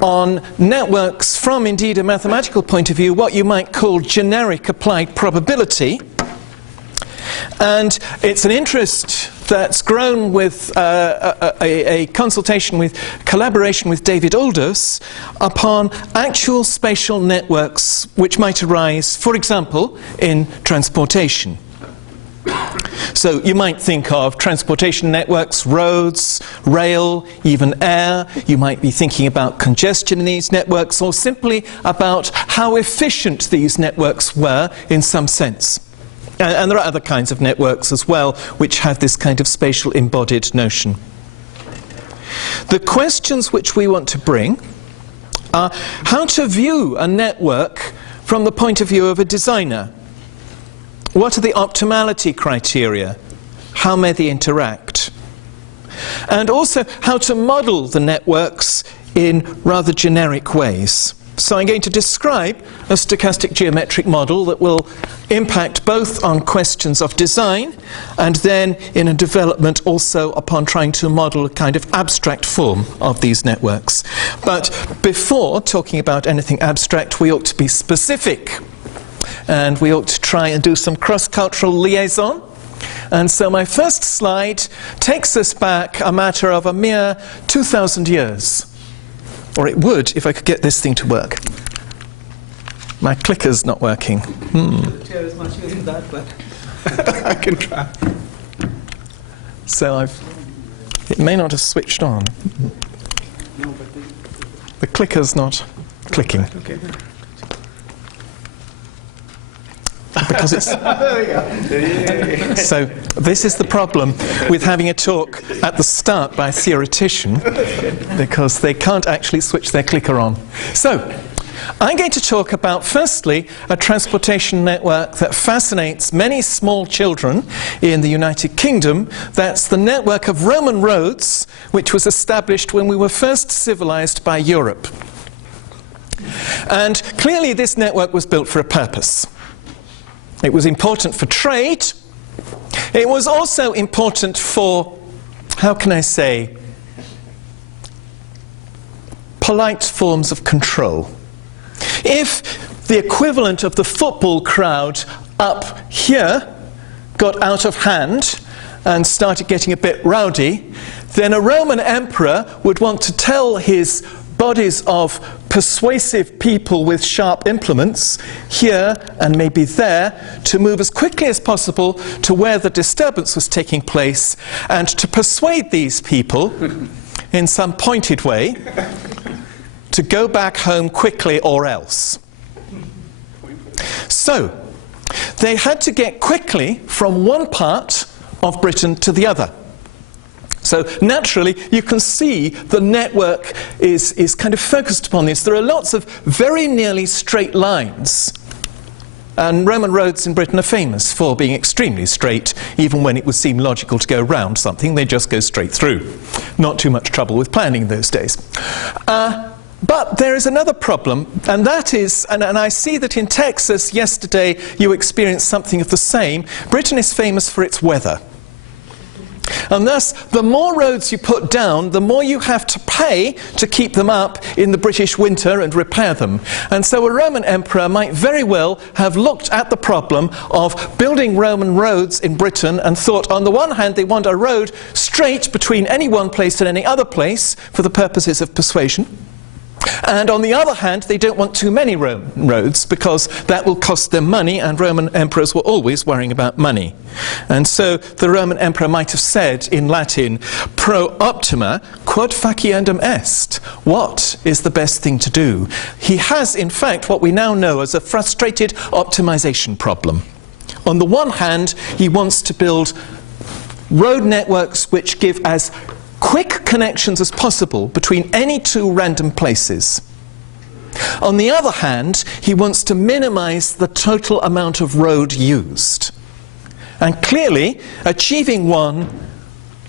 on networks from, indeed, a mathematical point of view, what you might call generic applied probability. And it's an interest that's grown with a consultation with collaboration with David Aldous upon actual spatial networks which might arise, for example, in transportation. So you might think of transportation networks, roads, rail, even air. You might be thinking about congestion in these networks, or simply about how efficient these networks were in some sense. And there are other kinds of networks as well which have this kind of spatial embodied notion. The questions which we want to bring are how to view a network from the point of view of a designer. What are the optimality criteria? How may they interact? And also how to model the networks in rather generic ways. So I'm going to describe a stochastic geometric model that will impact both on questions of design and then in a development also upon trying to model a kind of abstract form of these networks. But before talking about anything abstract, we ought to be specific. And we ought to try and do some cross-cultural liaison. And so my first slide takes us back a matter of a mere 2,000 years. Or it would if I could get this thing to work. My clicker's not working. The chair is much using that, but I can try. So it may not have switched on. no, but The clicker's not clicking. okay. Because it's so this is the problem with having a talk at the start by a theoretician, because they can't actually switch their clicker on. So I'm going to talk about, firstly, a transportation network that fascinates many small children in the United Kingdom. That's the network of Roman roads, which was established when we were first civilized by Europe. And clearly this network was built for a purpose. It was important for trade. It was also important for, how can I say, polite forms of control. If the equivalent of the football crowd up here got out of hand and started getting a bit rowdy, then a Roman emperor would want to tell his bodies of persuasive people with sharp implements here and maybe there to move as quickly as possible to where the disturbance was taking place and to persuade these people in some pointed way to go back home quickly or else. So they had to get quickly from one part of Britain to the other. So naturally, you can see the network is kind of focused upon this. There are lots of very nearly straight lines. And Roman roads in Britain are famous for being extremely straight, even when it would seem logical to go round something. They just go straight through. Not too much trouble with planning those days. But there is another problem, and that is, and I see that in Texas yesterday you experienced something of the same. Britain is famous for its weather. And thus, the more roads you put down, the more you have to pay to keep them up in the British winter and repair them. And so a Roman emperor might very well have looked at the problem of building Roman roads in Britain and thought, on the one hand, they want a road straight between any one place and any other place for the purposes of persuasion. And on the other hand, they don't want too many roads because that will cost them money, and Roman emperors were always worrying about money. And so the Roman emperor might have said in Latin, pro optima quod faciendum est. What is the best thing to do? He has, in fact, what we now know as a frustrated optimization problem. On the one hand, he wants to build road networks which give as quick connections as possible between any two random places. On the other hand, he wants to minimize the total amount of road used. And clearly, achieving one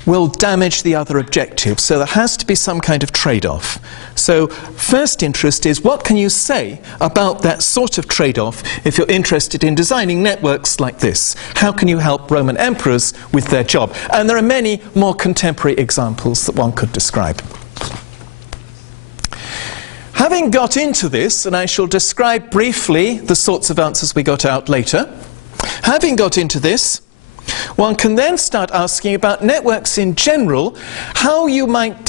will damage the other objective, so there has to be some kind of trade-off. So first interest is, what can you say about that sort of trade-off if you're interested in designing networks like this? How can you help Roman emperors with their job? And there are many more contemporary examples that one could describe. Having got into this, and I shall describe briefly the sorts of answers we got out later, having got into this, one can then start asking about networks in general, how you might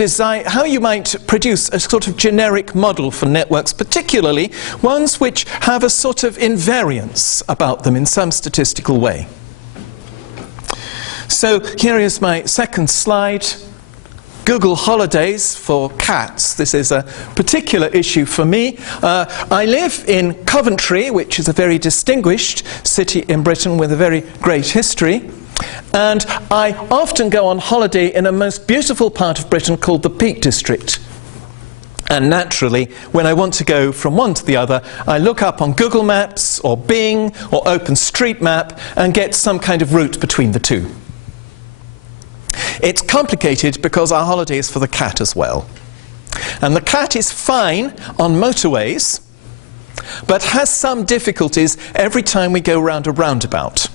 produce a sort of generic model for networks, particularly ones which have a sort of invariance about them in some statistical way. So here is my second slide. Google holidays for cats. This is a particular issue for me. I live in Coventry, which is a very distinguished city in Britain with a very great history. And I often go on holiday in a most beautiful part of Britain called the Peak District. And naturally, when I want to go from one to the other, I look up on Google Maps or Bing or OpenStreetMap and get some kind of route between the two. It's complicated because our holiday is for the cat as well. And the cat is fine on motorways, but has some difficulties every time we go round a roundabout.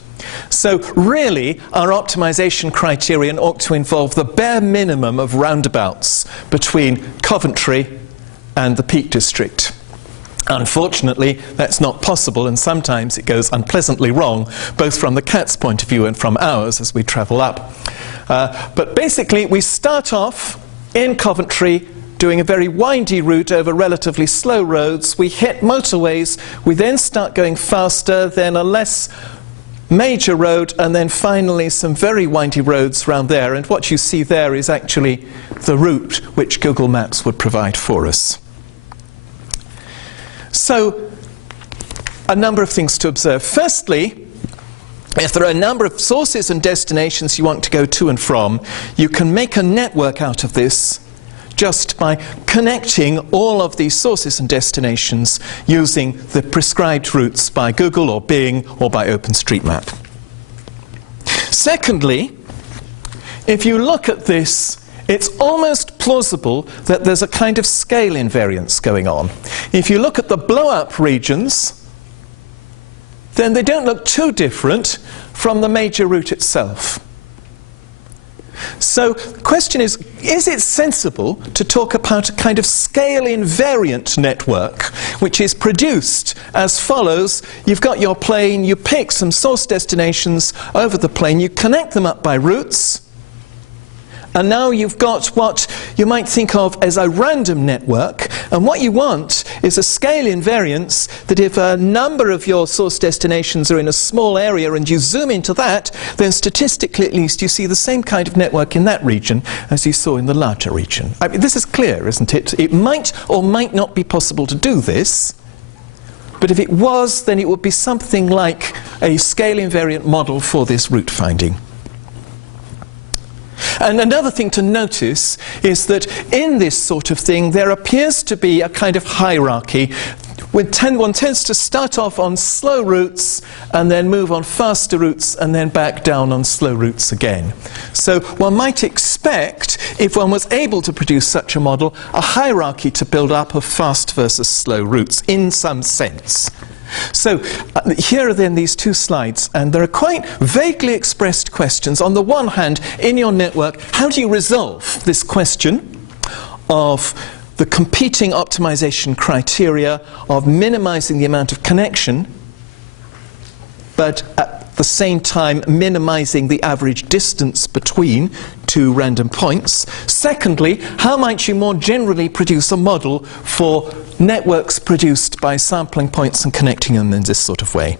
So really, our optimization criterion ought to involve the bare minimum of roundabouts between Coventry and the Peak District. Unfortunately, that's not possible, and sometimes it goes unpleasantly wrong, both from the cat's point of view and from ours as we travel up. But basically, we start off in Coventry doing a very windy route over relatively slow roads. We hit motorways, we then start going faster, then a less major road, and then finally some very windy roads around there. And what you see there is actually the route which Google Maps would provide for us. So, a number of things to observe. Firstly, if there are a number of sources and destinations you want to go to and from, you can make a network out of this just by connecting all of these sources and destinations using the prescribed routes by Google or Bing or by OpenStreetMap. Secondly, if you look at this, it's almost plausible that there's a kind of scale invariance going on. If you look at the blow-up regions, then they don't look too different from the major route itself. So the question is it sensible to talk about a kind of scale invariant network which is produced as follows? You've got your plane, you pick some source destinations over the plane, you connect them up by routes, and now you've got what you might think of as a random network, and what you want is a scale invariance that if a number of your source destinations are in a small area and you zoom into that, then statistically at least you see the same kind of network in that region as you saw in the larger region. I mean, this is clear, isn't it? It might or might not be possible to do this, but if it was, then it would be something like a scale invariant model for this route finding. And another thing to notice is that in this sort of thing there appears to be a kind of hierarchy. One tends to start off on slow routes and then move on faster routes and then back down on slow routes again. So one might expect, if one was able to produce such a model, a hierarchy to build up of fast versus slow routes in some sense. So here are then these two slides, and there are quite vaguely expressed questions. On the one hand, in your network, how do you resolve this question of the competing optimization criteria of minimizing the amount of connection, but at the same time minimizing the average distance between two random points? Secondly, how might you more generally produce a model for networks produced by sampling points and connecting them in this sort of way?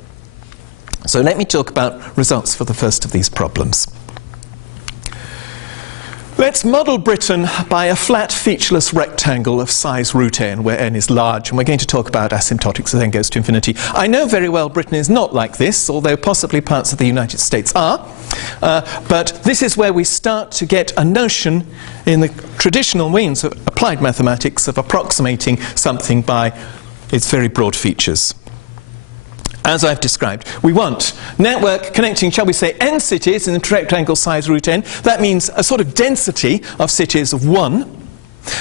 So let me talk about results for the first of these problems. Let's model Britain by a flat featureless rectangle of size root n, where n is large, and we're going to talk about asymptotics as n goes to infinity. I know very well Britain is not like this, although possibly parts of the United States are, but this is where we start to get a notion in the traditional means of applied mathematics of approximating something by its very broad features. As I've described, we want network connecting, shall we say, n cities in the rectangle size root n. That means a sort of density of cities of 1.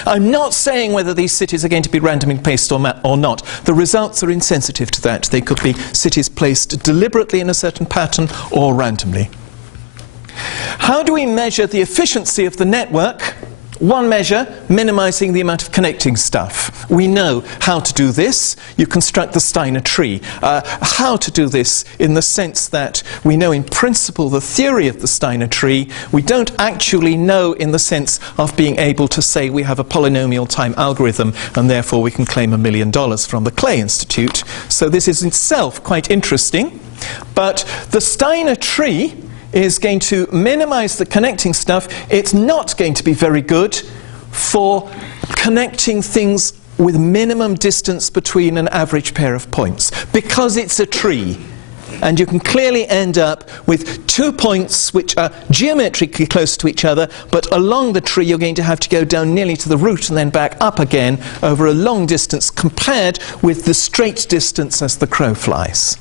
I'm not saying whether these cities are going to be randomly placed or not. The results are insensitive to that. They could be cities placed deliberately in a certain pattern or randomly. How do we measure the efficiency of the network One measure, minimizing the amount of connecting stuff. We know how to do this. You construct the Steiner tree. How to do this in the sense that we know in principle the theory of the Steiner tree. We don't actually know in the sense of being able to say we have a polynomial time algorithm and therefore we can claim $1 million from the Clay Institute. So this is itself quite interesting. But the Steiner tree is going to minimize the connecting stuff. It's not going to be very good for connecting things with minimum distance between an average pair of points, because it's a tree. And you can clearly end up with 2 points which are geometrically close to each other, but along the tree you're going to have to go down nearly to the root and then back up again over a long distance compared with the straight distance as the crow flies.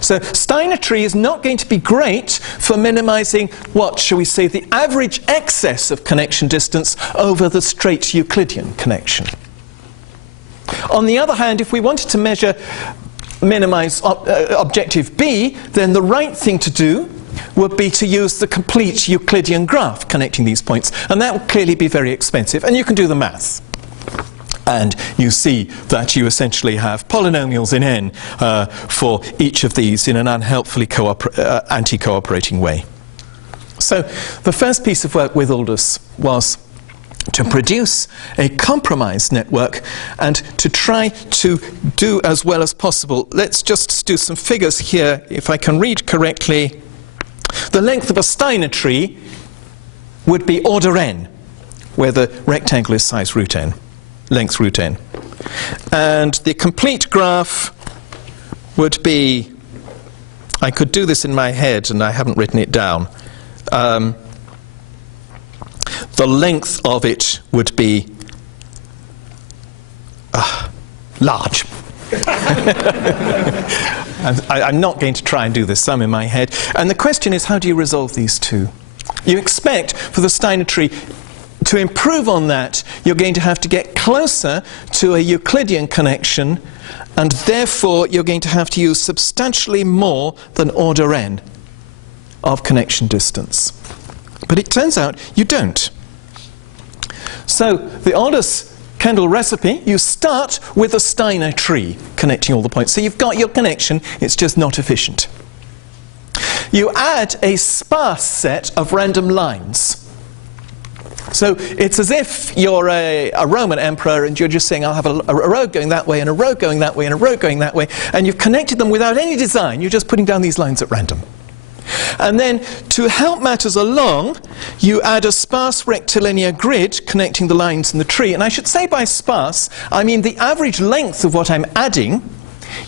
So Steiner tree is not going to be great for minimizing what, shall we say, the average excess of connection distance over the straight Euclidean connection. On the other hand, if we wanted to minimize objective B, then the right thing to do would be to use the complete Euclidean graph connecting these points, and that would clearly be very expensive, and you can do the math. And you see that you essentially have polynomials in n for each of these in an unhelpfully anti-cooperating way. So the first piece of work with Aldous was to produce a compromise network and to try to do as well as possible. Let's just do some figures here. If I can read correctly, the length of a Steiner tree would be order n, where the rectangle is size root n. Length root n. And the complete graph would be, I could do this in my head and I haven't written it down. The length of it would be large. I'm not going to try and do this sum in my head. And the question is, how do you resolve these two? You expect for the Steiner tree to improve on that, you're going to have to get closer to a Euclidean connection, and therefore you're going to have to use substantially more than order n of connection distance. But it turns out you don't. So the Aldous-Kendall recipe, you start with a Steiner tree connecting all the points. So you've got your connection, it's just not efficient. You add a sparse set of random lines. So it's as if you're a Roman emperor and you're just saying, I'll have a road going that way and a road going that way and a road going that way, and you've connected them without any design. You're just putting down these lines at random. And then to help matters along, you add a sparse rectilinear grid connecting the lines in the tree. And I should say by sparse, I mean the average length of what I'm adding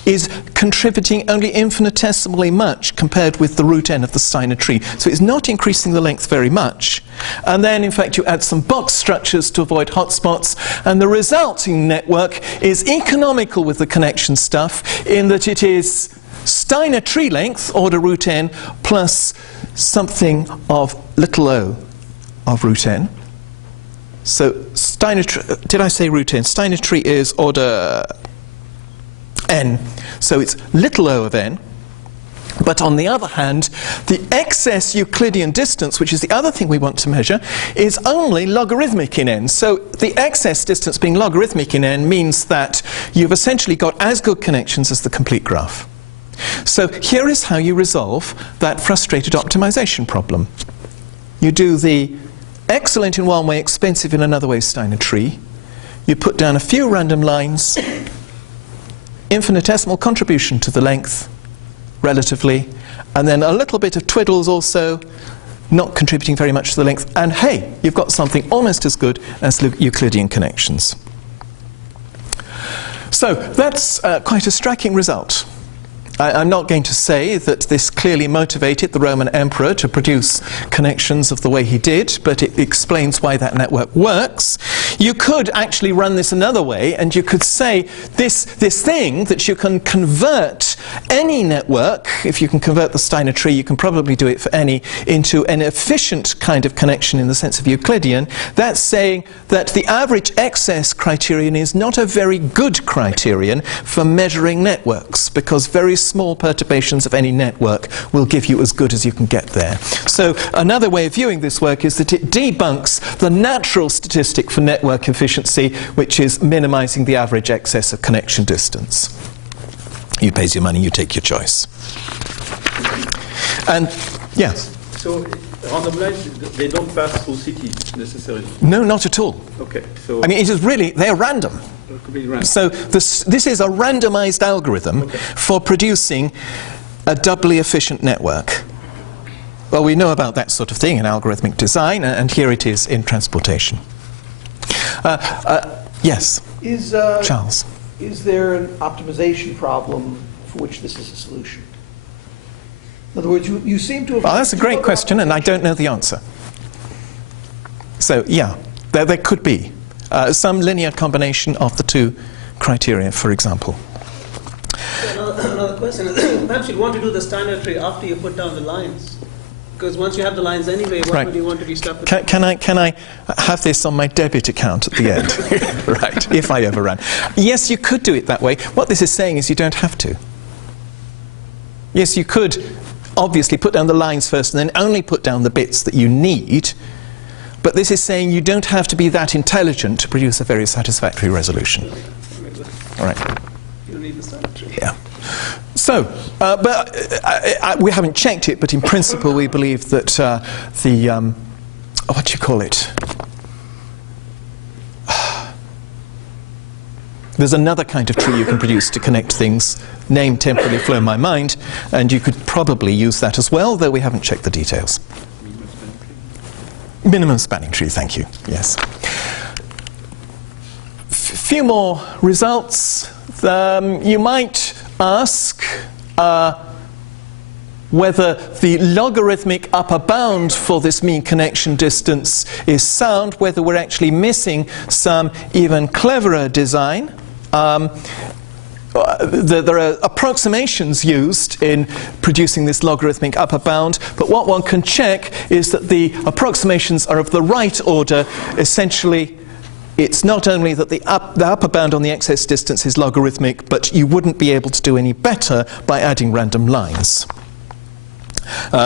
is contributing only infinitesimally much compared with the root n of the Steiner tree. So it's not increasing the length very much. And then, in fact, you add some box structures to avoid hotspots, and the resulting network is economical with the connection stuff in that it is Steiner tree length, order root n, plus something of little o of root n. So Steiner tree, did I say root n? Steiner tree is order n, so it's little o of n. But on the other hand, the excess Euclidean distance, which is the other thing we want to measure, is only logarithmic in n. So the excess distance being logarithmic in n means that you've essentially got as good connections as the complete graph. So here is how you resolve that frustrated optimization problem. You do the excellent in one way, expensive in another way Steiner tree. You put down a few random lines, infinitesimal contribution to the length, relatively, and then a little bit of twiddles also, not contributing very much to the length, and hey, you've got something almost as good as Euclidean connections. So that's quite a striking result. I'm not going to say that this clearly motivated the Roman emperor to produce connections of the way he did, but it explains why that network works. You could actually run this another way, and you could say this thing that you can convert any network, if you can convert the Steiner tree, you can probably do it for any, into an efficient kind of connection in the sense of Euclidean, that's saying that the average excess criterion is not a very good criterion for measuring networks, because very small perturbations of any network will give you as good as you can get there. So another way of viewing this work is that it debunks the natural statistic for network efficiency, which is minimizing the average excess of connection distance. You pay your money, you take your choice. And, yes? So, random lines, they don't pass through cities necessarily? No, not at all. Okay, so... I mean, it is really, they're random. So this is a randomized algorithm for producing a doubly efficient network. Well, we know about that sort of thing in algorithmic design, and here it is in transportation. Yes, Charles. Is there an optimization problem for which this is a solution? In other words, you seem to have... Well, that's a great question, and I don't know the answer. So, yeah, there could be some linear combination of the two criteria, for example. Another question is, perhaps you'd want to do the Steiner tree after you put down the lines. Because once you have the lines anyway, what would you want to be stuck with? Can I have this on my debit account at the end? Right, if I ever ran. Yes, you could do it that way. What this is saying is you don't have to. Yes, you could obviously put down the lines first and then only put down the bits that you need. But this is saying you don't have to be that intelligent to produce a very satisfactory resolution. All right. You need the Steiner tree. Yeah. So, we haven't checked it, but in principle we believe that what do you call it? There's another kind of tree you can produce to connect things, name temporarily flown my mind, and you could probably use that as well, though we haven't checked the details. Minimum spanning tree, thank you, yes. Few more results. You might ask whether the logarithmic upper bound for this mean connection distance is sound, whether we're actually missing some even cleverer design. There are approximations used in producing this logarithmic upper bound, but what one can check is that the approximations are of the right order. Essentially, it's not only that the upper bound on the excess distance is logarithmic, but you wouldn't be able to do any better by adding random lines.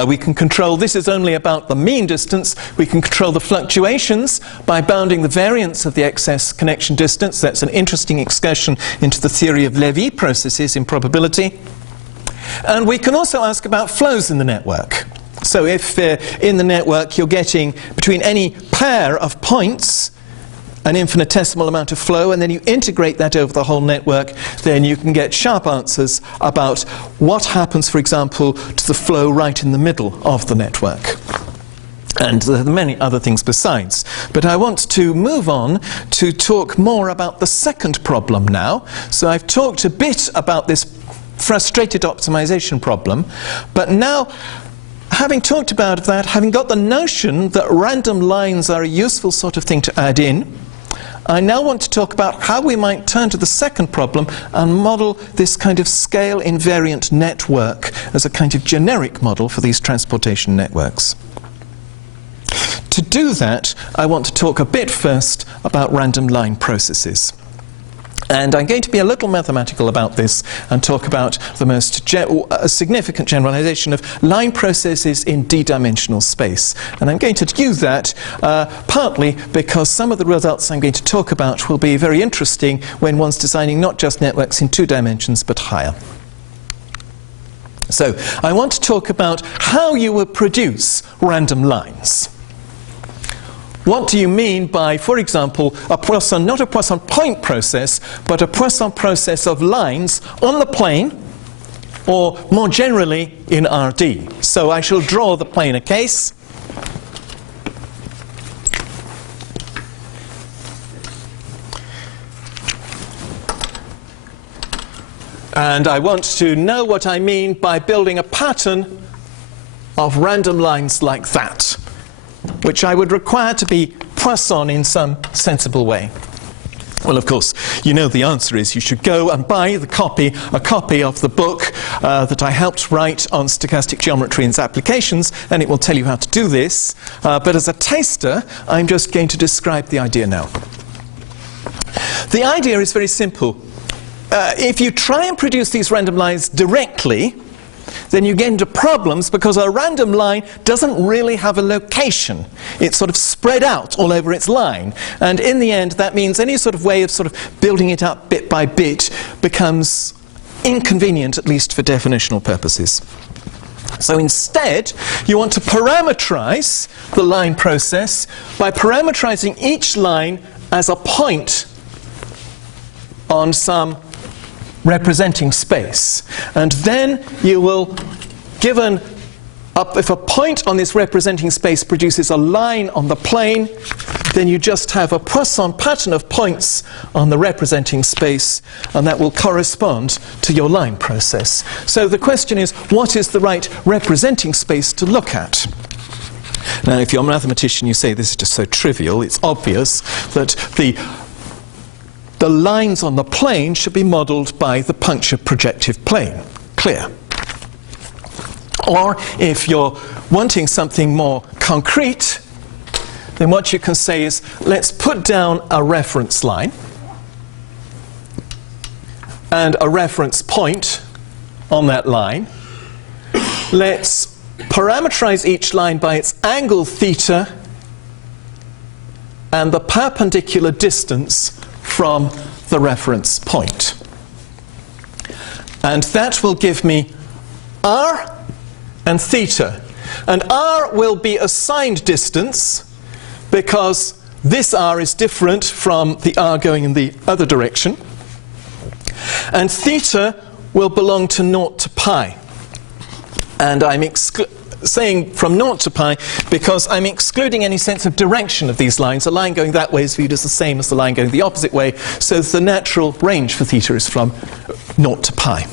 We can control, this is only about the mean distance, we can control the fluctuations by bounding the variance of the excess connection distance. That's an interesting excursion into the theory of Lévy processes in probability. And we can also ask about flows in the network. So if in the network you're getting between any pair of points an infinitesimal amount of flow, and then you integrate that over the whole network, then you can get sharp answers about what happens, for example, to the flow right in the middle of the network. And there are many other things besides. But I want to move on to talk more about the second problem now. So I've talked a bit about this frustrated optimization problem, but now, having talked about that, having got the notion that random lines are a useful sort of thing to add in, I now want to talk about how we might turn to the second problem and model this kind of scale invariant network as a kind of generic model for these transportation networks. To do that, I want to talk a bit first about random line processes. And I'm going to be a little mathematical about this and talk about the most significant generalization of line processes in d-dimensional space. And I'm going to do that partly because some of the results I'm going to talk about will be very interesting when one's designing not just networks in 2 dimensions but higher. So I want to talk about how you would produce random lines. What do you mean by, for example, a Poisson, not a Poisson point process, but a Poisson process of lines on the plane, or more generally in RD? So I shall draw the planar case. And I want to know what I mean by building a pattern of random lines like that, which I would require to be Poisson in some sensible way. Well, of course, you know the answer is you should go and buy a copy of the book that I helped write on stochastic geometry and its applications, and it will tell you how to do this. But as a taster, I'm just going to describe the idea now. The idea is very simple. If you try and produce these random lines directly, then you get into problems because a random line doesn't really have a location. It's sort of spread out all over its line. And in the end, that means any sort of way of sort of building it up bit by bit becomes inconvenient, at least for definitional purposes. So instead, you want to parameterize the line process by parameterizing each line as a point on some representing space. And then you will, given if a point on this representing space produces a line on the plane, then you just have a Poisson pattern of points on the representing space, and that will correspond to your line process. So the question is, what is the right representing space to look at? Now, if you're a mathematician, you say this is just so trivial. It's obvious that the lines on the plane should be modeled by the puncture projective plane. Clear. Or if you're wanting something more concrete, then what you can say is, let's put down a reference line and a reference point on that line. Let's parameterize each line by its angle theta and the perpendicular distance from the reference point. And that will give me r and theta. And r will be assigned distance because this r is different from the r going in the other direction. And theta will belong to 0 to pi. And I'm saying from 0 to pi because I'm excluding any sense of direction of these lines. A line going that way is viewed as the same as the line going the opposite way, so the natural range for theta is from 0 to pi.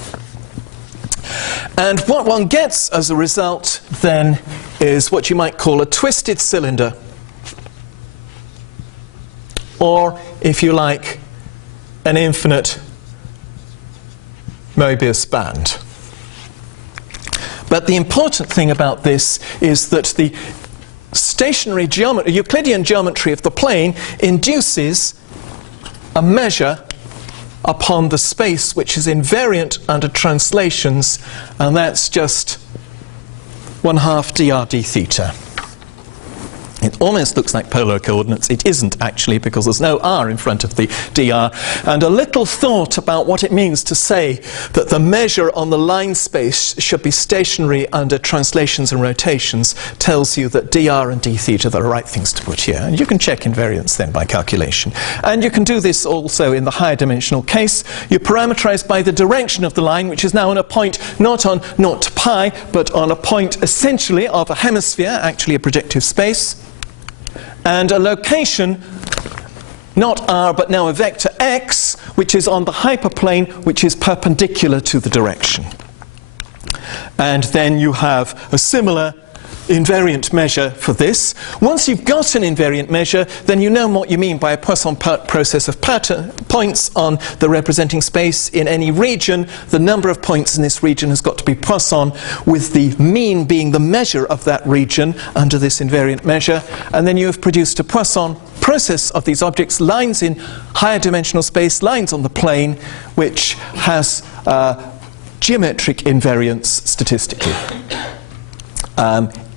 And what one gets as a result then is what you might call a twisted cylinder, or if you like, an infinite Mobius band. But the important thing about this is that the stationary geometry, Euclidean geometry of the plane induces a measure upon the space which is invariant under translations, and that's just 1/2 dr d theta. It almost looks like polar coordinates. It isn't actually, because there's no r in front of the dr. And a little thought about what it means to say that the measure on the line space should be stationary under translations and rotations tells you that dr and d theta are the right things to put here. And you can check invariance then by calculation. And you can do this also in the higher dimensional case. You parameterize by the direction of the line, which is now on a point not on 0 to pi, but on a point essentially of a hemisphere, actually a projective space. And a location, not r, but now a vector x, which is on the hyperplane, which is perpendicular to the direction. And then you have a similar invariant measure for this. Once you've got an invariant measure, then you know what you mean by a Poisson process of points on the representing space in any region. The number of points in this region has got to be Poisson, with the mean being the measure of that region under this invariant measure. And then you have produced a Poisson process of these objects, lines in higher dimensional space, lines on the plane, which has geometric invariance statistically.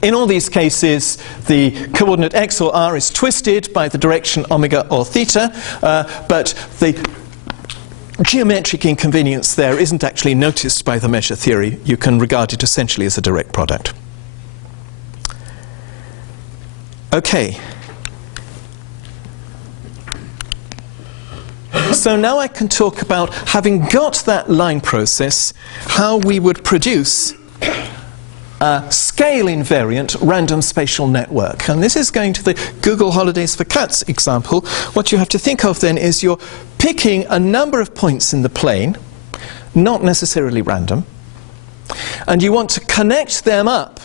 In all these cases, the coordinate x or r is twisted by the direction omega or theta, but the geometric inconvenience there isn't actually noticed by the measure theory. You can regard it essentially as a direct product. Okay. So now I can talk about, having got that line process, how we would produce a scale invariant random spatial network. And this is going to the Google Holidays for Cats example. What you have to think of then is you're picking a number of points in the plane, not necessarily random, and you want to connect them up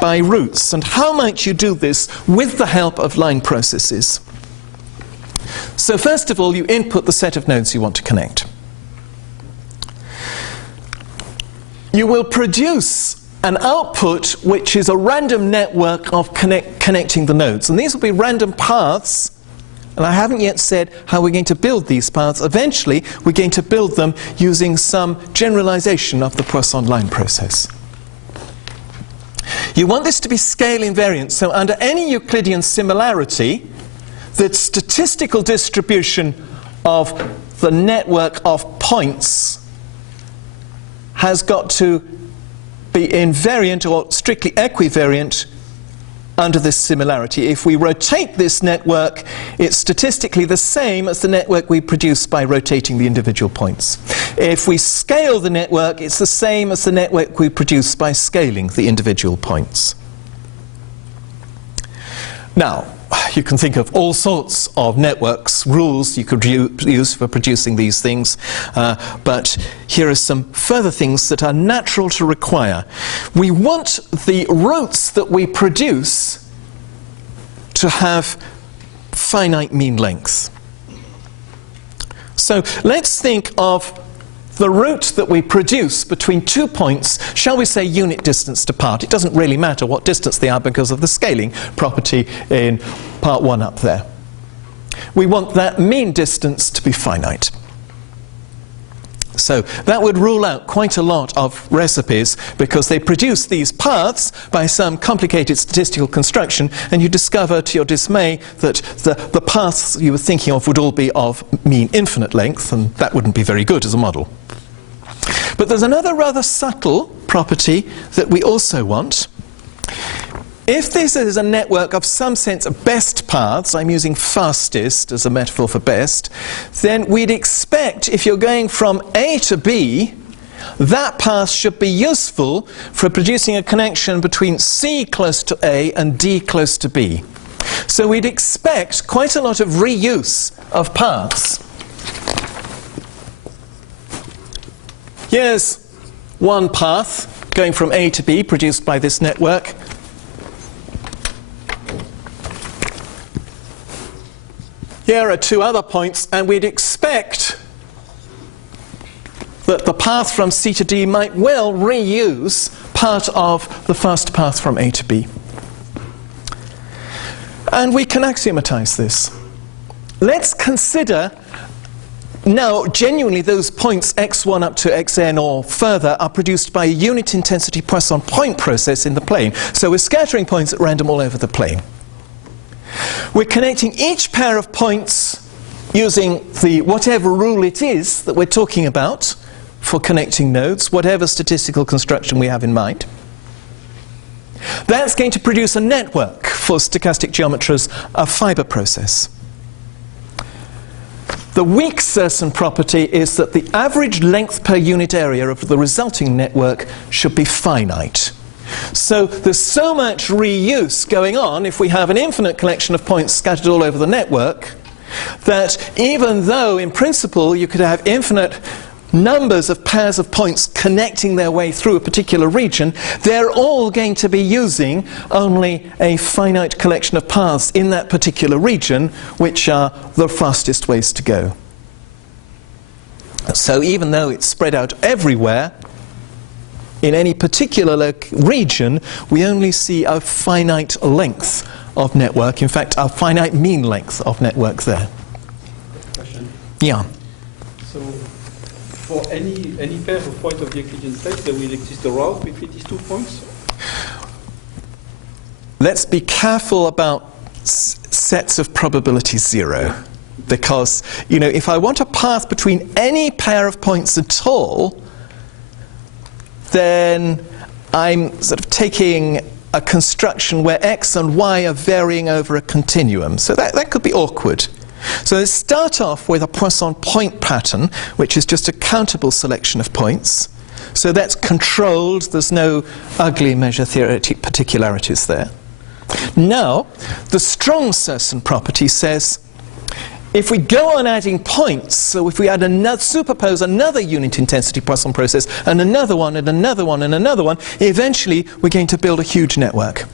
by roots. And how might you do this with the help of line processes? So first of all, you input the set of nodes you want to connect. You will produce an output which is a random network of connecting the nodes. And these will be random paths, and I haven't yet said how we're going to build these paths. Eventually, we're going to build them using some generalization of the Poisson line process. You want this to be scale invariant, so under any Euclidean similarity, the statistical distribution of the network of points has got to be invariant or strictly equivariant under this similarity. If we rotate this network, it's statistically the same as the network we produce by rotating the individual points. If we scale the network, it's the same as the network we produce by scaling the individual points. Now, you can think of all sorts of networks, rules you could use for producing these things, but here are some further things that are natural to require. We want the roots that we produce to have finite mean length. So let's think of the root that we produce between 2 points, shall we say unit distance apart. It doesn't really matter what distance they are because of the scaling property in part 1 up there. We want that mean distance to be finite. So that would rule out quite a lot of recipes because they produce these paths by some complicated statistical construction, and you discover to your dismay that the paths you were thinking of would all be of mean infinite length, and that wouldn't be very good as a model. But there's another rather subtle property that we also want. If this is a network of some sense of best paths, I'm using fastest as a metaphor for best, then we'd expect if you're going from A to B, that path should be useful for producing a connection between C close to A and D close to B. So we'd expect quite a lot of reuse of paths. Here's one path going from A to B produced by this network. Here are 2 other points, and we'd expect that the path from C to D might well reuse part of the first path from A to B. And we can axiomatize this. Let's consider now genuinely those points x1 up to xn or further are produced by a unit intensity Poisson point process in the plane. So we're scattering points at random all over the plane. We're connecting each pair of points using the whatever rule it is that we're talking about for connecting nodes, whatever statistical construction we have in mind. That's going to produce a network for stochastic geometers, a fiber process. The weak SIRSN property is that the average length per unit area of the resulting network should be finite. So there's so much reuse going on if we have an infinite collection of points scattered all over the network that even though in principle you could have infinite numbers of pairs of points connecting their way through a particular region, they're all going to be using only a finite collection of paths in that particular region, which are the fastest ways to go. So even though it's spread out everywhere, in any particular region, we only see a finite length of network. In fact, a finite mean length of network there. Question. Yeah. So, for any pair of points of the Euclidean space, there will exist a route between these 2 points? Let's be careful about sets of probability 0. Because, you know, if I want a path between any pair of points at all, then I'm sort of taking a construction where x and y are varying over a continuum. So that could be awkward. So let's start off with a Poisson point pattern, which is just a countable selection of points. So that's controlled. There's no ugly measure theoretic particularities there. Now, the strong SIRSN property says if we go on adding points, so if we add superpose another unit intensity Poisson process and another one and another one and another one, eventually we're going to build a huge network.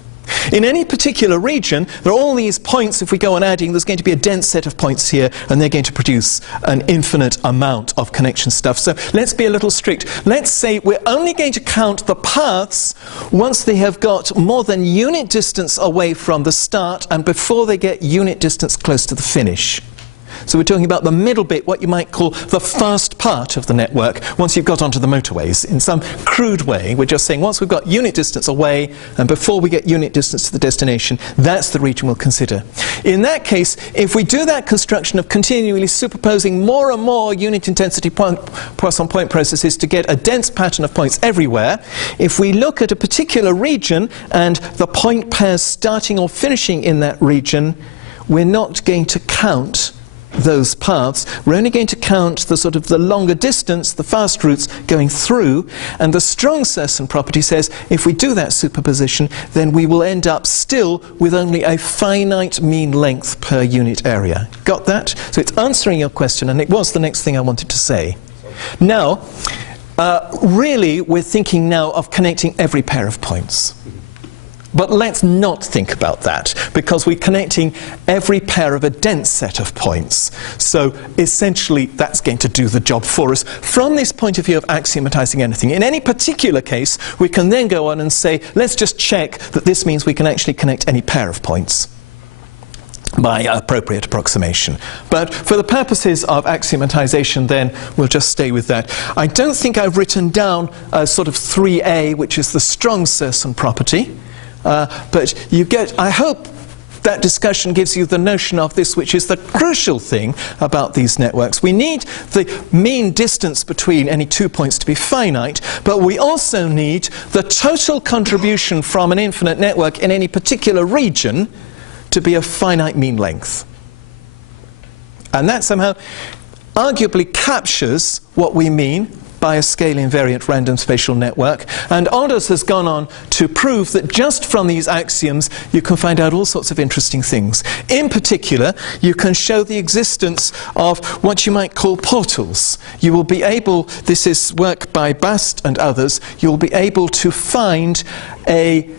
In any particular region, there are all these points. If we go on adding, there's going to be a dense set of points here, and they're going to produce an infinite amount of connection stuff. So let's be a little strict. Let's say we're only going to count the paths once they have got more than unit distance away from the start and before they get unit distance close to the finish. So we're talking about the middle bit, what you might call the fast part of the network, once you've got onto the motorways. In some crude way, we're just saying once we've got unit distance away and before we get unit distance to the destination, that's the region we'll consider. In that case, if we do that construction of continually superposing more and more unit intensity Poisson point processes to get a dense pattern of points everywhere, if we look at a particular region and the point pairs starting or finishing in that region, we're not going to count those paths. We're only going to count the sort of the longer distance, the fast routes going through, and the strong SIRSN property says if we do that superposition, then we will end up still with only a finite mean length per unit area. Got that? So it's answering your question, and it was the next thing I wanted to say. Now, really, we're thinking now of connecting every pair of points. But let's not think about that, because we're connecting every pair of a dense set of points. So essentially, that's going to do the job for us. From this point of view of axiomatizing anything, in any particular case, we can then go on and say, let's just check that this means we can actually connect any pair of points by appropriate approximation. But for the purposes of axiomatization, then, we'll just stay with that. I don't think I've written down a sort of 3a, which is the strong SIRSN property. But you get, I hope that discussion gives you the notion of this, which is the crucial thing about these networks. We need the mean distance between any 2 points to be finite, but we also need the total contribution from an infinite network in any particular region to be a finite mean length. And that somehow arguably captures what we mean by a scale-invariant random spatial network. And Aldous has gone on to prove that just from these axioms you can find out all sorts of interesting things. In particular, you can show the existence of what you might call portals. You will be able, this is work by Bast and others, you'll be able to find a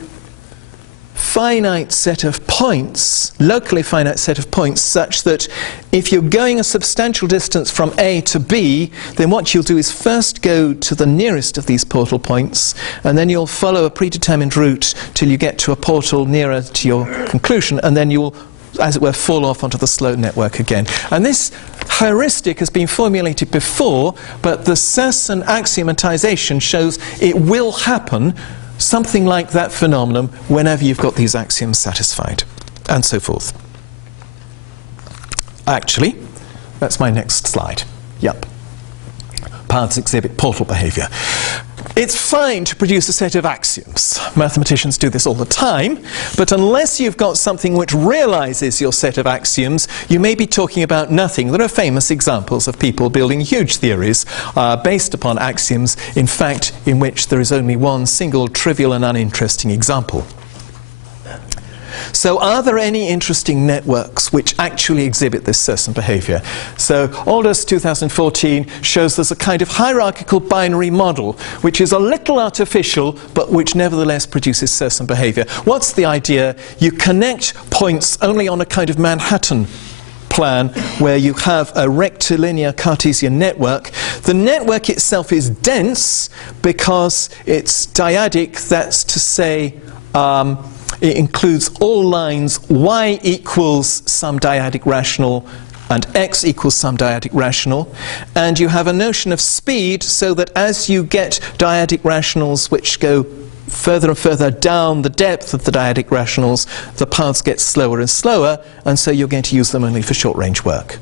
finite set of points, locally finite set of points, such that if you're going a substantial distance from A to B, then what you'll do is first go to the nearest of these portal points, and then you'll follow a predetermined route till you get to a portal nearer to your conclusion, and then you'll, as it were, fall off onto the slow network again. And this heuristic has been formulated before, but the SIRSN axiomatization shows it will happen, something like that phenomenon, whenever you've got these axioms satisfied, and so forth. Actually, that's my next slide. Yep. Paths exhibit portal behavior. It's fine to produce a set of axioms. Mathematicians do this all the time, but unless you've got something which realizes your set of axioms, you may be talking about nothing. There are famous examples of people building huge theories based upon axioms, in fact, in which there is only one single trivial and uninteresting example. So are there any interesting networks which actually exhibit this SIRSN behavior? So Aldous 2014 shows there's a kind of hierarchical binary model which is a little artificial but which nevertheless produces SIRSN behavior. What's the idea? You connect points only on a kind of Manhattan plan where you have a rectilinear Cartesian network. The network itself is dense because it's dyadic, that's to say it includes all lines y equals some dyadic rational and x equals some dyadic rational, and you have a notion of speed so that as you get dyadic rationals which go further and further down the depth of the dyadic rationals, the paths get slower and slower, and so you're going to use them only for short-range work.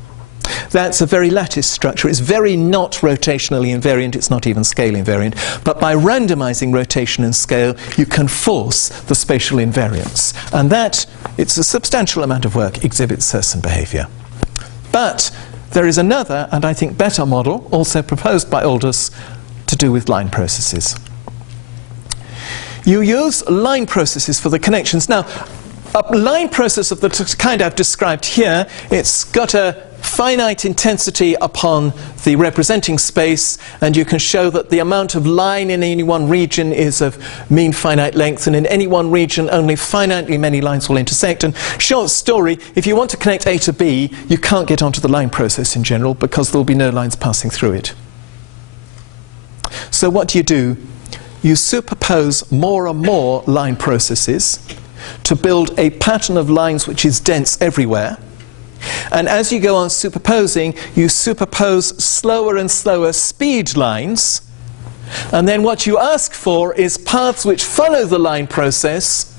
That's a very lattice structure. It's very not rotationally invariant. It's not even scale invariant. But by randomizing rotation and scale, you can force the spatial invariance. And that, it's a substantial amount of work, exhibits SIRSN behavior. But there is another, and I think better model, also proposed by Aldous, to do with line processes. You use line processes for the connections. Now, a line process of the kind I've described here, it's got a finite intensity upon the representing space, and you can show that the amount of line in any one region is of mean finite length, and in any one region only finitely many lines will intersect. And short story, if you want to connect A to B, you can't get onto the line process in general because there will be no lines passing through it. So what do? You superpose more and more line processes to build a pattern of lines which is dense everywhere. And as you go on superposing, you superpose slower and slower speed lines. And then what you ask for is paths which follow the line process,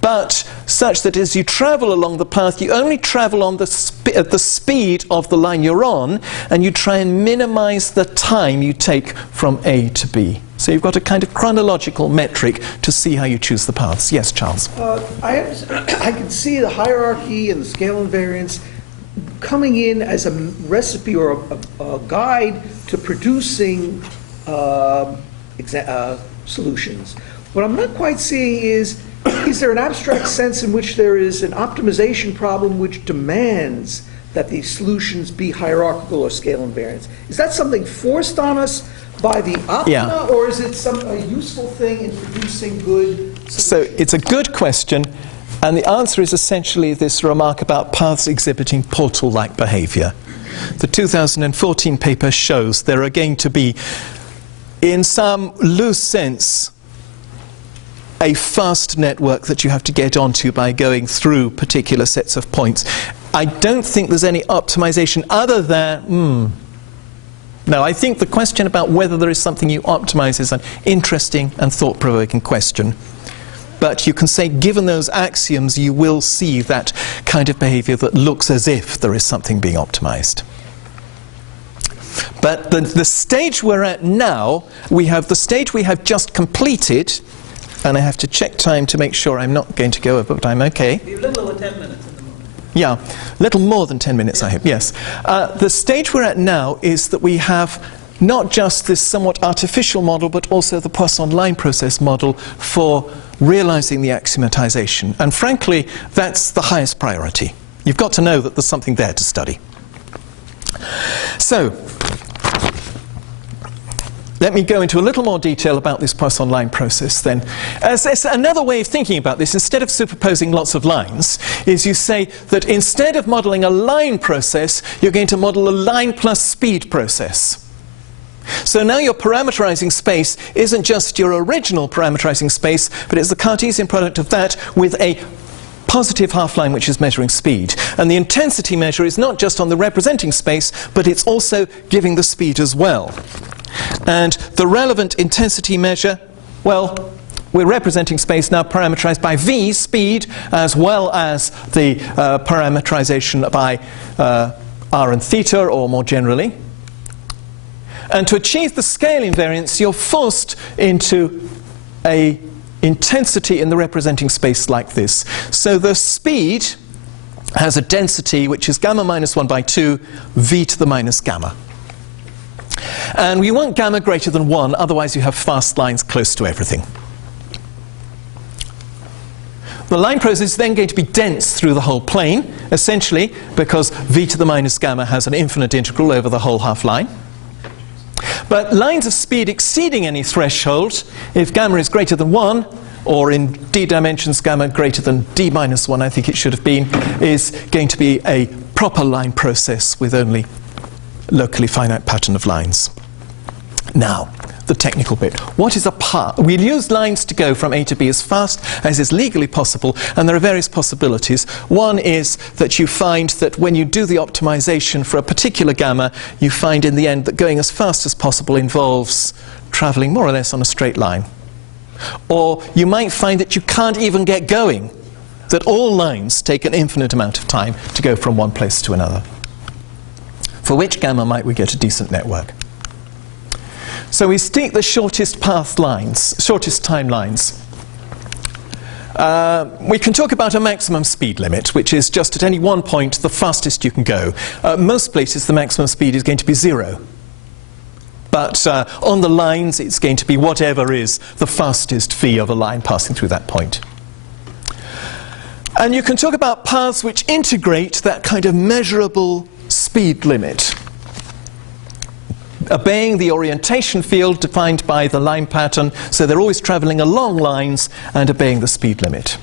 but such that as you travel along the path, you only travel on at the speed of the line you're on, and you try and minimize the time you take from A to B. So you've got a kind of chronological metric to see how you choose the paths. Yes, Charles? I can see the hierarchy and the scale invariance coming in as a recipe or a guide to producing solutions. What I'm not quite seeing is there an abstract sense in which there is an optimization problem which demands that the solutions be hierarchical or scale invariant? Is that something forced on us by the optima, or is it a useful thing in producing good solutions? So it's a good question, and the answer is essentially this remark about paths exhibiting portal-like behavior. The 2014 paper shows there are going to be, in some loose sense, a fast network that you have to get onto by going through particular sets of points. I don't think there's any optimization other than, No, I think the question about whether there is something you optimize is an interesting and thought-provoking question. But you can say, given those axioms, you will see that kind of behavior that looks as if there is something being optimized. But the stage we're at now, we have the stage we have just completed, and I have to check time to make sure I'm not going to go over, but I'm okay. We've a little over 10 minutes at the moment. Yeah, a little more than 10 minutes, I hope, yes. The stage we're at now is that we have not just this somewhat artificial model, but also the Poisson line process model for realizing the axiomatization. And frankly, that's the highest priority. You've got to know that there's something there to study. So, let me go into a little more detail about this Poisson line process then. As another way of thinking about this, instead of superposing lots of lines, is you say that instead of modeling a line process, you're going to model a line plus speed process. So now your parameterizing space isn't just your original parameterizing space, but it's the Cartesian product of that with a positive half line which is measuring speed. And the intensity measure is not just on the representing space, but it's also giving the speed as well. And the relevant intensity measure, well, we're representing space now parameterized by v, speed, as well as the parameterization by r and theta, or more generally. And to achieve the scale invariance, you're forced into a intensity in the representing space like this. So the speed has a density which is gamma minus 1 by 2, v to the minus gamma. And we want gamma greater than 1, otherwise you have fast lines close to everything. The line process is then going to be dense through the whole plane, essentially because v to the minus gamma has an infinite integral over the whole half line. But lines of speed exceeding any threshold, if gamma is greater than 1, or in d dimensions gamma greater than d minus 1, I think it should have been, is going to be a proper line process with only locally finite pattern of lines. Now, the technical bit. What is a path? We'll use lines to go from A to B as fast as is legally possible, and there are various possibilities. One is that you find that when you do the optimization for a particular gamma, you find in the end that going as fast as possible involves traveling more or less on a straight line. Or you might find that you can't even get going, that all lines take an infinite amount of time to go from one place to another. For which gamma might we get a decent network? So we seek the shortest path lines, shortest time lines. We can talk about a maximum speed limit, which is just at any one point the fastest you can go. Most places the maximum speed is going to be 0. But on the lines it's going to be whatever is the fastest v of a line passing through that point. And you can talk about paths which integrate that kind of measurable speed limit, obeying the orientation field defined by the line pattern, so they're always traveling along lines and obeying the speed limit.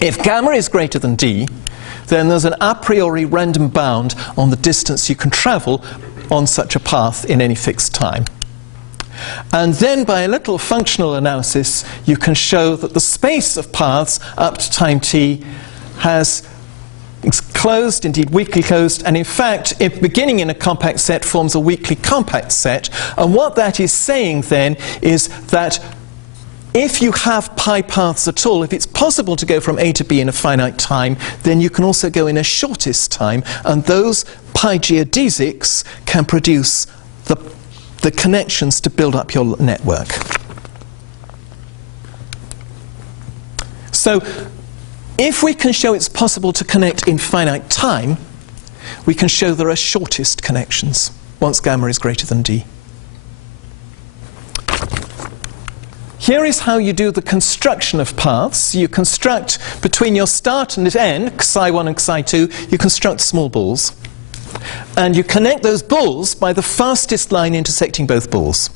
If gamma is greater than d, then there's an a priori random bound on the distance you can travel on such a path in any fixed time. And then by a little functional analysis, you can show that the space of paths up to time t it's closed, indeed weakly closed, and in fact, if beginning in a compact set forms a weakly compact set. And what that is saying then is that if you have pi paths at all, if it's possible to go from A to B in a finite time, then you can also go in a shortest time, and those pi geodesics can produce the connections to build up your network. So, if we can show it's possible to connect in finite time, we can show there are shortest connections once gamma is greater than d. Here is how you do the construction of paths. You construct between your start and end, xi1 and xi2, you construct small balls. And you connect those balls by the fastest line intersecting both balls.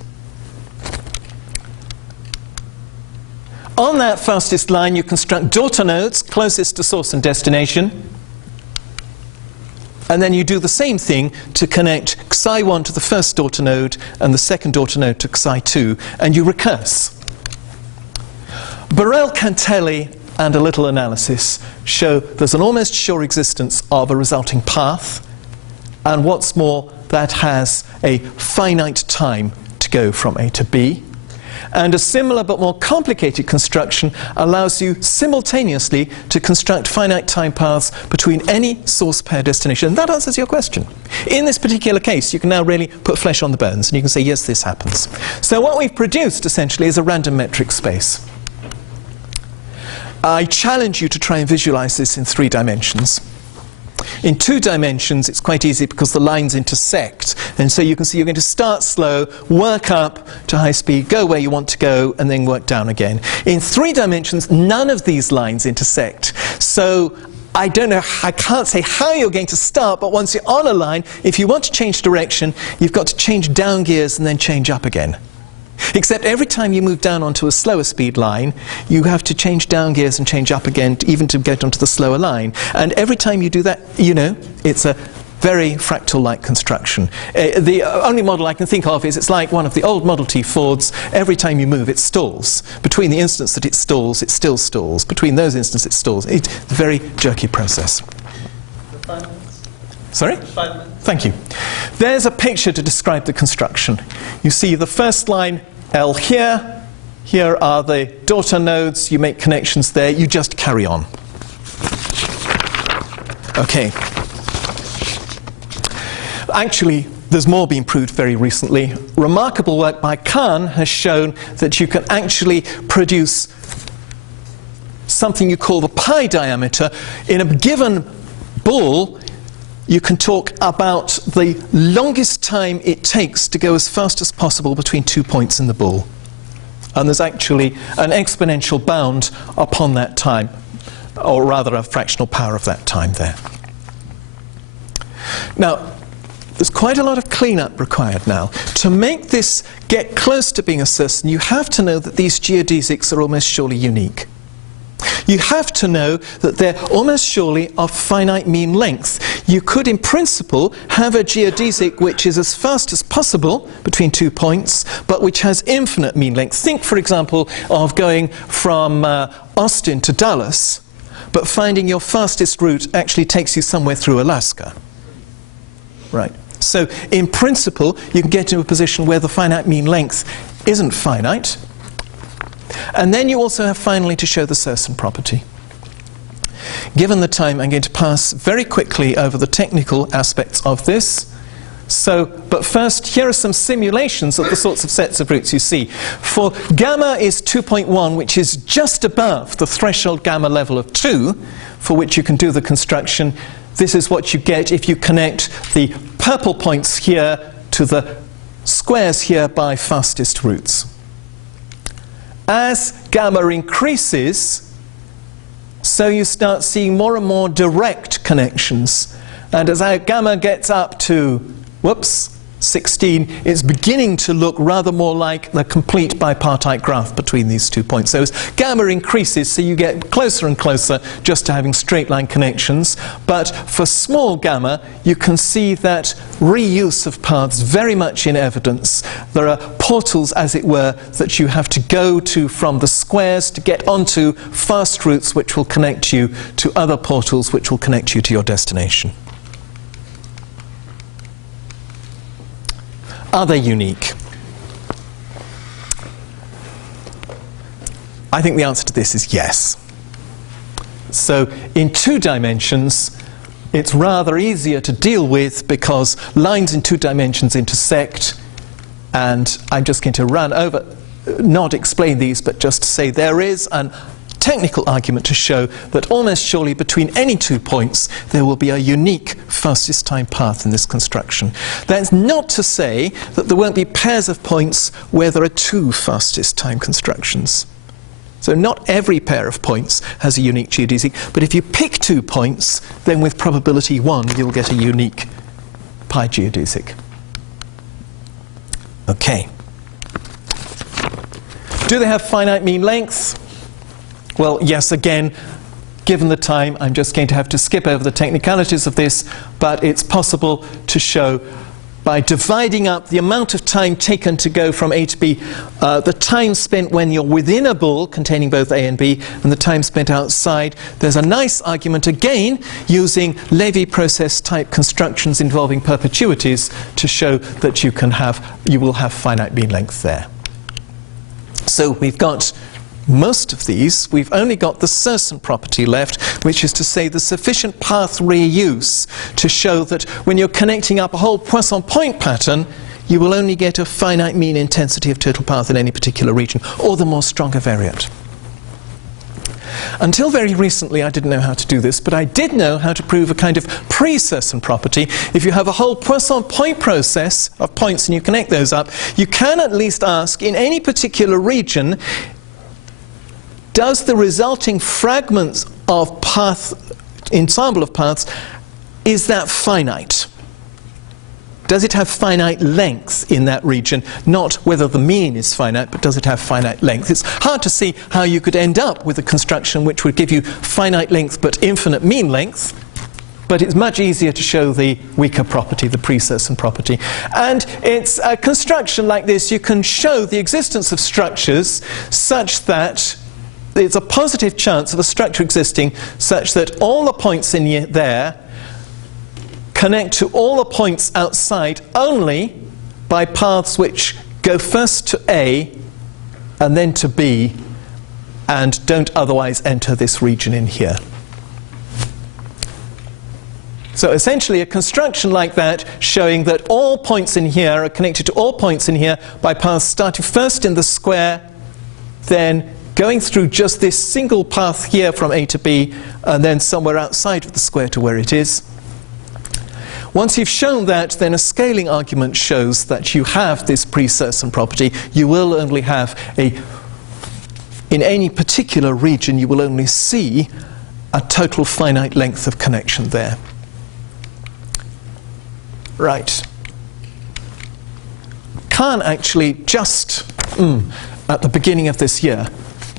On that fastest line, you construct daughter nodes closest to source and destination. And then you do the same thing to connect xi1 to the first daughter node and the second daughter node to xi2, and you recurse. Borel-Cantelli and a little analysis show there's an almost sure existence of a resulting path, and what's more, that has a finite time to go from A to B. And a similar but more complicated construction allows you simultaneously to construct finite time paths between any source pair destination. And that answers your question. In this particular case, you can now really put flesh on the bones, and you can say, yes, this happens. So what we've produced, essentially, is a random metric space. I challenge you to try and visualize this in 3 dimensions. In 2 dimensions, it's quite easy because the lines intersect. And so you can see you're going to start slow, work up to high speed, go where you want to go, and then work down again. In 3 dimensions, none of these lines intersect. So I can't say how you're going to start, but once you're on a line, if you want to change direction, you've got to change down gears and then change up again. Except every time you move down onto a slower speed line, you have to change down gears and change up again, even to get onto the slower line. And every time you do that, it's a very fractal-like construction. The only model I can think of is it's like one of the old Model T Fords. Every time you move, it stalls. Between the instants that it stalls, it still stalls. Between those instants, it stalls. It's a very jerky process. 5 minutes. Sorry? 5 minutes. Thank you. There's a picture to describe the construction. You see the first line, L here. Here are the daughter nodes. You make connections there. You just carry on. Okay. Actually, there's more being proved very recently. Remarkable work by Kahn has shown that you can actually produce something you call the pi diameter. In a given ball, you can talk about the longest time it takes to go as fast as possible between 2 points in the ball. And there's actually an exponential bound upon that time, or rather a fractional power of that time there. Now, there's quite a lot of cleanup required now. To make this get close to being a SIRSN, you have to know that these geodesics are almost surely unique. You have to know that they're almost surely of finite mean length. You could, in principle, have a geodesic which is as fast as possible between 2 points, but which has infinite mean length. Think, for example, of going from Austin to Dallas, but finding your fastest route actually takes you somewhere through Alaska. Right. So, in principle, you can get to a position where the finite mean length isn't finite. And then you also have finally to show the SIRSN property. Given the time, I'm going to pass very quickly over the technical aspects of this. But first, here are some simulations of the sorts of sets of routes you see. For gamma is 2.1, which is just above the threshold gamma level of 2, for which you can do the construction. This is what you get if you connect the purple points here to the squares here by fastest routes. As gamma increases, so you start seeing more and more direct connections. And as our gamma gets up to, 16, it's beginning to look rather more like the complete bipartite graph between these 2 points. So as gamma increases, so you get closer and closer just to having straight line connections. But for small gamma, you can see that reuse of paths very much in evidence. There are portals, as it were, that you have to go to from the squares to get onto fast routes which will connect you to other portals which will connect you to your destination. Are they unique? I think the answer to this is yes. So in 2 dimensions, it's rather easier to deal with because lines in 2 dimensions intersect, and I'm just going to run over, not explain these, but just to say there is an technical argument to show that almost surely between any 2 points there will be a unique fastest time path in this construction. That's not to say that there won't be pairs of points where there are 2 fastest time constructions. So not every pair of points has a unique geodesic, but if you pick 2 points, then with probability 1 you'll get a unique pi geodesic. Okay. Do they have finite mean length? Well, yes, again, given the time, I'm just going to have to skip over the technicalities of this, but it's possible to show by dividing up the amount of time taken to go from A to B, the time spent when you're within a ball containing both A and B, and the time spent outside. There's a nice argument, again, using Levy process type constructions involving perpetuities to show that you will have finite mean length there. So we've got most of these. We've only got the SIRSN property left, which is to say the sufficient path reuse to show that when you're connecting up a whole Poisson point pattern, you will only get a finite mean intensity of total path in any particular region, or the more stronger variant. Until very recently, I didn't know how to do this, but I did know how to prove a kind of pre-SIRSN property. If you have a whole Poisson point process of points and you connect those up, you can at least ask, in any particular region, does the resulting fragments of path, ensemble of paths, is that finite? Does it have finite length in that region? Not whether the mean is finite, but does it have finite length? It's hard to see how you could end up with a construction which would give you finite length but infinite mean length, but it's much easier to show the weaker property, the pre-SIRSN property. And it's a construction like this, you can show the existence of structures such that it's a positive chance of a structure existing such that all the points in there connect to all the points outside only by paths which go first to A and then to B and don't otherwise enter this region in here. So essentially a construction like that showing that all points in here are connected to all points in here by paths starting first in the square, then going through just this single path here from A to B, and then somewhere outside of the square to where it is. Once you've shown that, then a scaling argument shows that you have this pre-SIRSN property. You will only have in any particular region, you will only see a total finite length of connection there. Right. Kahn actually just at the beginning of this year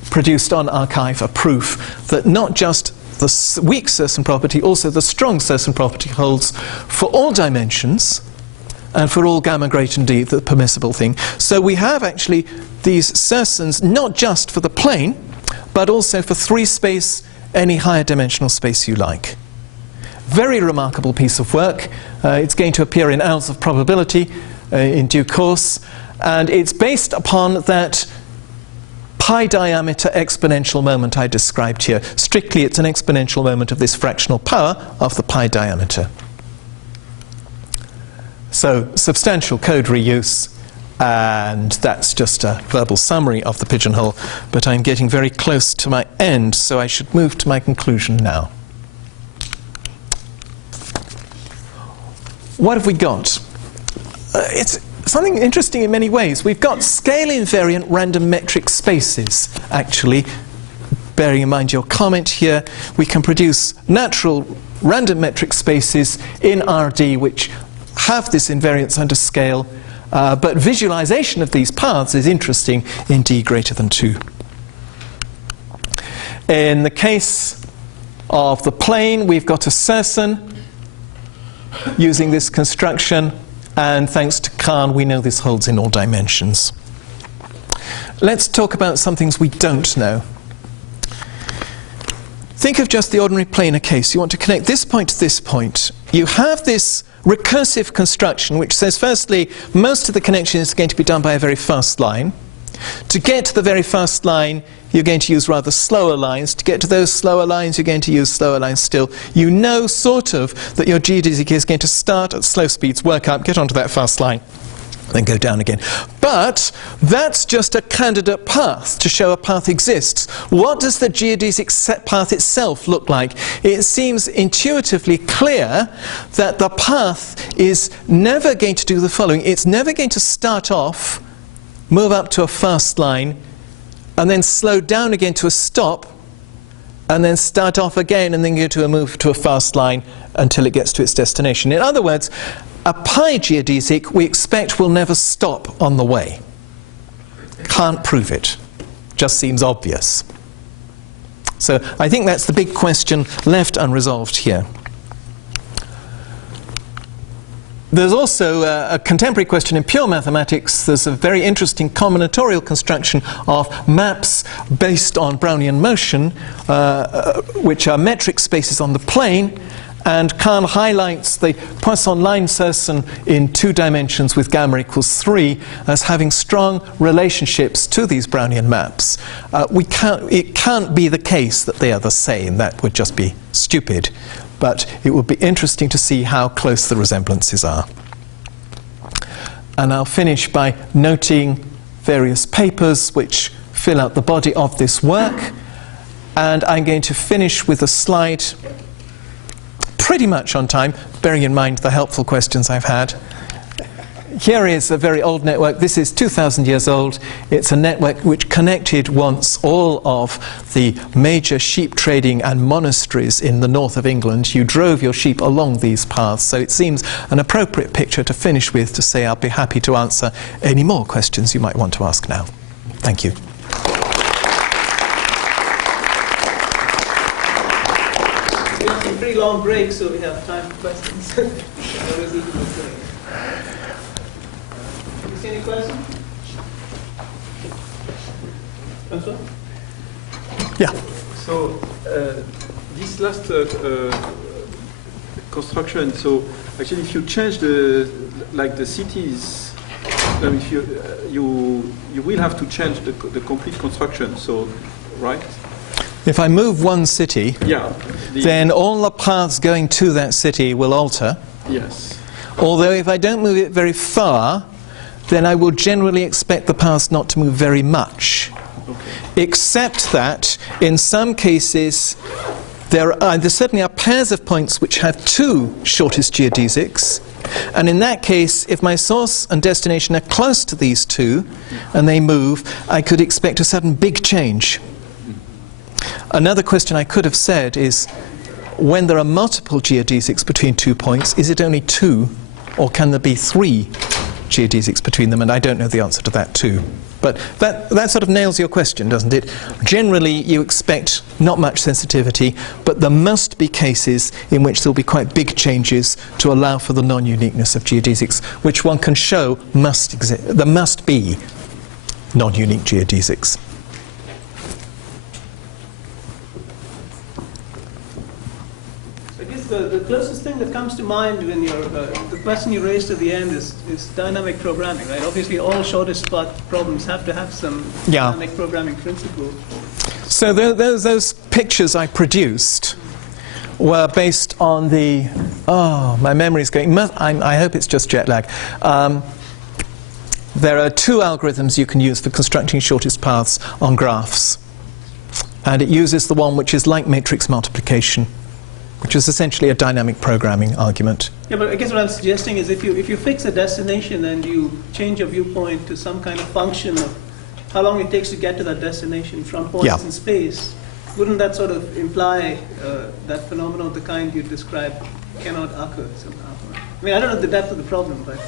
produced on arXiv a proof that not just the weak SIRSN property, also the strong SIRSN property holds for all dimensions and for all gamma greater than D, the permissible thing. So we have actually these SIRSNs not just for the plane, but also for 3 space, any higher dimensional space you like. Very remarkable piece of work. It's going to appear in Annals of Probability in due course, and it's based upon that pi diameter exponential moment I described here. Strictly, it's an exponential moment of this fractional power of the pi diameter. So, substantial code reuse, and that's just a verbal summary of the pigeonhole, but I'm getting very close to my end, so I should move to my conclusion now. What have we got? It's something interesting in many ways. We've got scale invariant random metric spaces, actually, bearing in mind your comment here, we can produce natural random metric spaces in RD which have this invariance under scale, but visualization of these paths is interesting in D greater than 2. In the case of the plane, we've got a SIRSN using this construction, and thanks to Kahn, we know this holds in all dimensions. Let's talk about some things we don't know. Think of just the ordinary planar case. You want to connect this point to this point. You have this recursive construction which says, firstly, most of the connection is going to be done by a very fast line. To get to the very fast line, you're going to use rather slower lines. To get to those slower lines, you're going to use slower lines still. You know, sort of, that your geodesic is going to start at slow speeds, work up, get onto that fast line, then go down again. But that's just a candidate path to show a path exists. What does the geodesic path itself look like? It seems intuitively clear that the path is never going to do the following. It's never going to start off, move up to a fast line, and then slow down again to a stop, and then start off again, and then go to a move to a fast line until it gets to its destination. In other words, a pi geodesic we expect will never stop on the way. Can't prove it. Just seems obvious. So I think that's the big question left unresolved here. There's also a contemporary question in pure mathematics. There's a very interesting combinatorial construction of maps based on Brownian motion, which are metric spaces on the plane. And Kahn highlights the Poisson line SIRSN in 2 dimensions with gamma equals 3 as having strong relationships to these Brownian maps. It can't be the case that they are the same. That would just be stupid. But it would be interesting to see how close the resemblances are. And I'll finish by noting various papers which fill out the body of this work. And I'm going to finish with a slide pretty much on time, bearing in mind the helpful questions I've had. Here is a very old network. This is 2,000 years old. It's a network which connected once all of the major sheep trading and monasteries in the north of England. You drove your sheep along these paths, so it seems an appropriate picture to finish with to say I'll be happy to answer any more questions you might want to ask now. Thank you. We have some pretty long breaks, so we have time for questions. Any questions? François? Yeah. So this last construction. So actually, if you change the cities, if you will have to change the complete construction. So, right? If I move one city, yeah, then all the paths going to that city will alter. Yes. Although if I don't move it very far, then I will generally expect the paths not to move very much. Okay. Except that in some cases there certainly are pairs of points which have 2 shortest geodesics, and in that case, if my source and destination are close to these 2 and they move, I could expect a sudden big change. Another question I could have said is, when there are multiple geodesics between 2 points, is it only 2 or can there be 3 geodesics between them? And I don't know the answer to that too. But that sort of nails your question, doesn't it? Generally, you expect not much sensitivity, but there must be cases in which there will be quite big changes to allow for the non-uniqueness of geodesics, which one can show must exist. There must be non-unique geodesics. The closest thing that comes to mind when the question you raised at the end is dynamic programming, right? Obviously, all shortest path problems have to have some dynamic programming principle. So those pictures I produced were based on the... Oh, my memory's going... I hope it's just jet lag. There are 2 algorithms you can use for constructing shortest paths on graphs. And it uses the one which is like matrix multiplication, which is essentially a dynamic programming argument. Yeah, but I guess what I'm suggesting is if you fix a destination and you change your viewpoint to some kind of function of how long it takes to get to that destination from points in space, wouldn't that sort of imply that phenomenon of the kind you described cannot occur somehow? I mean, I don't know the depth of the problem, but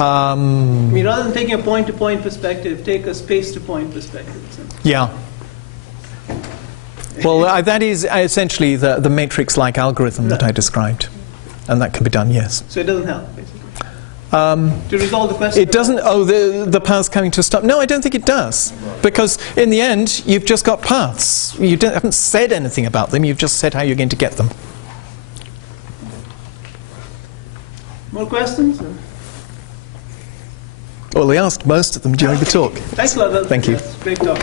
I mean, rather than taking a point-to-point perspective, take a space-to-point perspective. Yeah. Well, that is essentially the matrix-like algorithm that I described, and that can be done, yes. So it doesn't help, basically. To resolve the question. It doesn't. Oh, the path's coming to a stop. No, I don't think it does, because in the end, you've just got paths. You haven't said anything about them. You've just said how you're going to get them. More questions? Well, we asked most of them during the talk. Thanks a lot. Thank you. Great talk.